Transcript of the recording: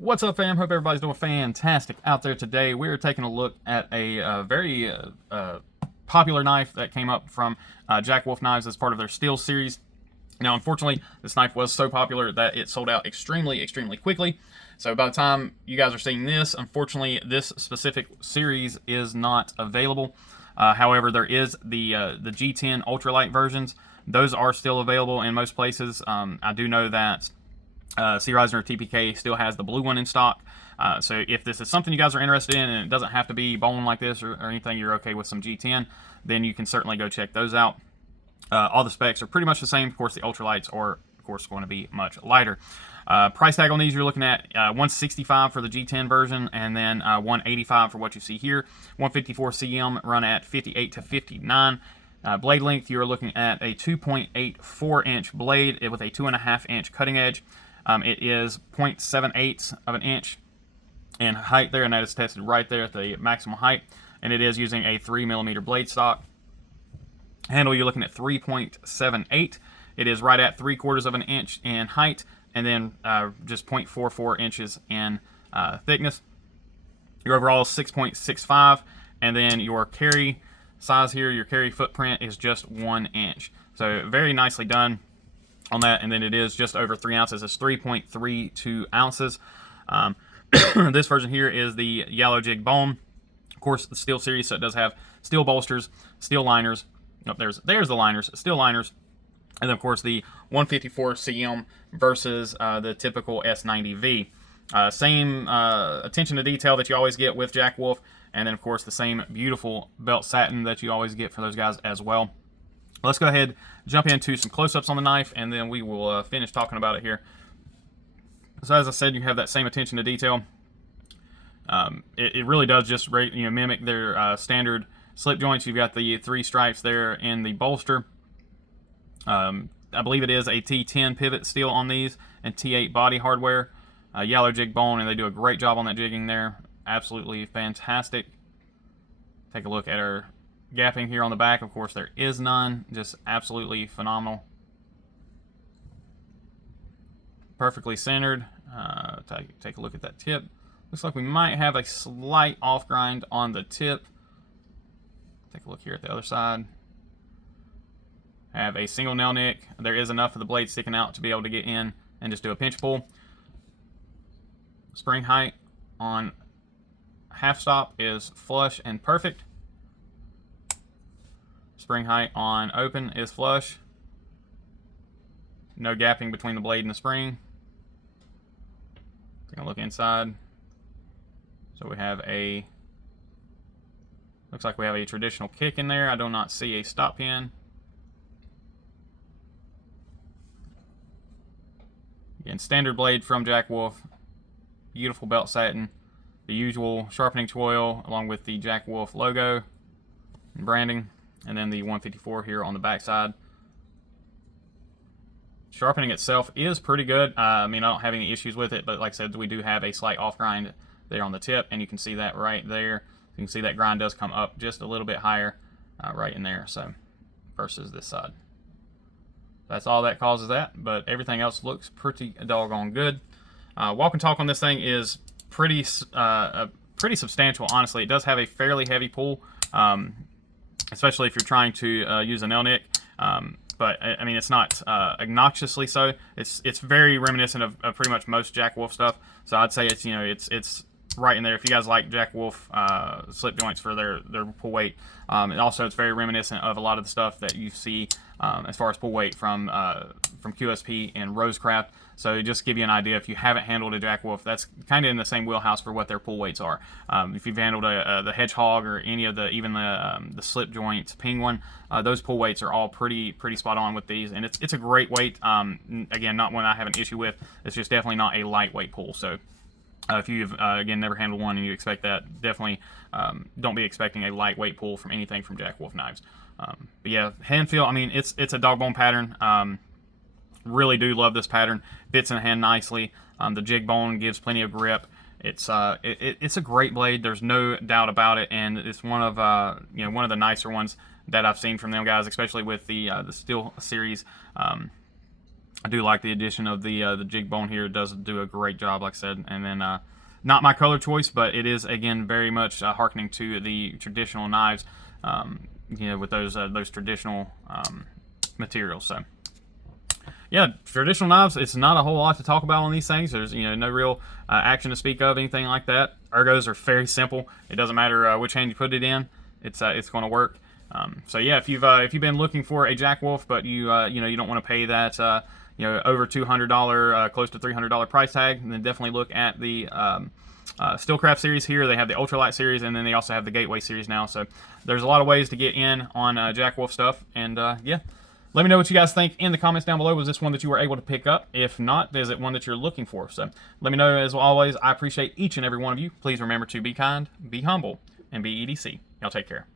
What's up, fam? Hope everybody's doing fantastic out there today. We're taking a look at a very popular knife that came up from Jack Wolf Knives as part of their Steel series. Now, unfortunately, this knife was so popular that it sold out extremely quickly. So by the time you guys are seeing this, unfortunately, this specific series is not available. However, there is the G10 ultralight versions. Those are still available in most places. I do know that C. Reisner TPK still has the blue one in stock. So if this is something you guys are interested in and it doesn't have to be bone like this or anything, you're okay with some G10, then you can certainly go check those out. All the specs are pretty much the same. Of course, the ultralights are, of course, going to be much lighter. Price tag on these, you're looking at $165 for the G10 version, and then $185 for what you see here. 154 cm, run at 58 to 59. Blade length, you're looking at a 2.84 inch blade with a 2.5 inch cutting edge. It is 0.78 of an inch in height there, and that is tested right there at the maximum height. And it is using a 3mm blade stock. Handle, you're looking at 3.78. It is right at 3/4 of an inch in height, and then just 0.44 inches in thickness. Your overall is 6.65, and then your carry size here, your carry footprint is just 1 inch. So very nicely done on that, and then it is just over 3 ounces. It's 3.32 ounces. This version here is the yellow jig bone. Of course, the Steel series, so it does have steel bolsters, steel liners. Nope, there's the liners, steel liners, and then of course the 154 cm versus the typical S90V. Same attention to detail that you always get with Jack Wolf, and then of course the same beautiful belt satin that you always get for those guys as well. Let's go ahead, jump into some close-ups on the knife, and then we will finish talking about it here. So as I said, you have that same attention to detail. It really does just mimic their standard slip joints. You've got the 3 stripes there in the bolster. I believe it is a T10 pivot steel on these and T8 body hardware. Yellow jig bone, and they do a great job on that jigging there. Absolutely fantastic. Take a look at our gapping here on the back. Of course, there is none. Just absolutely phenomenal. Perfectly centered. Take a look at that tip. Looks like we might have a slight off grind on the tip. Take a look here at the other side. Have a single nail nick. There is enough of the blade sticking out to be able to get in and just do a pinch pull. Spring height on half stop is flush and perfect. Spring height on open is flush. No gapping between the blade and the spring. Take a look inside. So we have a, looks like we have a traditional kick in there. I do not see a stop pin. Again, standard blade from Jack Wolf. Beautiful belt satin. The usual sharpening choil along with the Jack Wolf logo and branding. And then the 154 here on the back side. Sharpening itself is pretty good. I mean, I don't have any issues with it, but like I said, we do have a slight off grind there on the tip, and you can see that right there. You can see that grind does come up just a little bit higher right in there, so versus this side. That's all that causes that, but everything else looks pretty doggone good. Walk and talk on this thing is pretty substantial, honestly. It does have a fairly heavy pull, especially if you're trying to use a nail nick. But I mean, it's not obnoxiously so. It's very reminiscent of pretty much most Jack Wolf stuff. So I'd say it's it's right in there. If you guys like Jack Wolf slip joints for their pull weight, and also it's very reminiscent of a lot of the stuff that you see as far as pull weight from QSP and Rosecraft. So just to give you an idea, if you haven't handled a Jack Wolf, that's kind of in the same wheelhouse for what their pull weights are. If you've handled the Hedgehog or any of even the slip joints Penguin, those pull weights are all pretty spot on with these, and it's a great weight. Again, not one I have an issue with. It's just definitely not a lightweight pull. So if you've again never handled one and you expect that, definitely don't be expecting a lightweight pull from anything from Jack Wolf knives. But yeah, hand feel. I mean, it's a dog bone pattern. Really do love this pattern. Fits in the hand nicely. The jig bone gives plenty of grip. It's a great blade. There's no doubt about it, and it's one of one of the nicer ones that I've seen from them guys, especially with the Steel series. I do like the addition of the jig bone here. It does do a great job, like I said. And then not my color choice, but it is, again, very much harkening to the traditional knives, you know, with those traditional materials. So yeah, traditional knives, it's not a whole lot to talk about on these things. There's, you know, no real action to speak of, anything like that. Ergos are very simple. It doesn't matter which hand you put it in, it's going to work. So yeah, if you've been looking for a Jack Wolf, but you know, you don't want to pay that you know, over $200, close to $300 price tag, then definitely look at the Steelcraft series here. They have the Ultralight series, and then they also have the Gateway series now. So there's a lot of ways to get in on Jack Wolf stuff. And yeah, let me know what you guys think in the comments down below. Was this one that you were able to pick up? If not, is it one that you're looking for? So let me know. As always, I appreciate each and every one of you. Please remember to be kind, be humble, and be EDC. Y'all take care.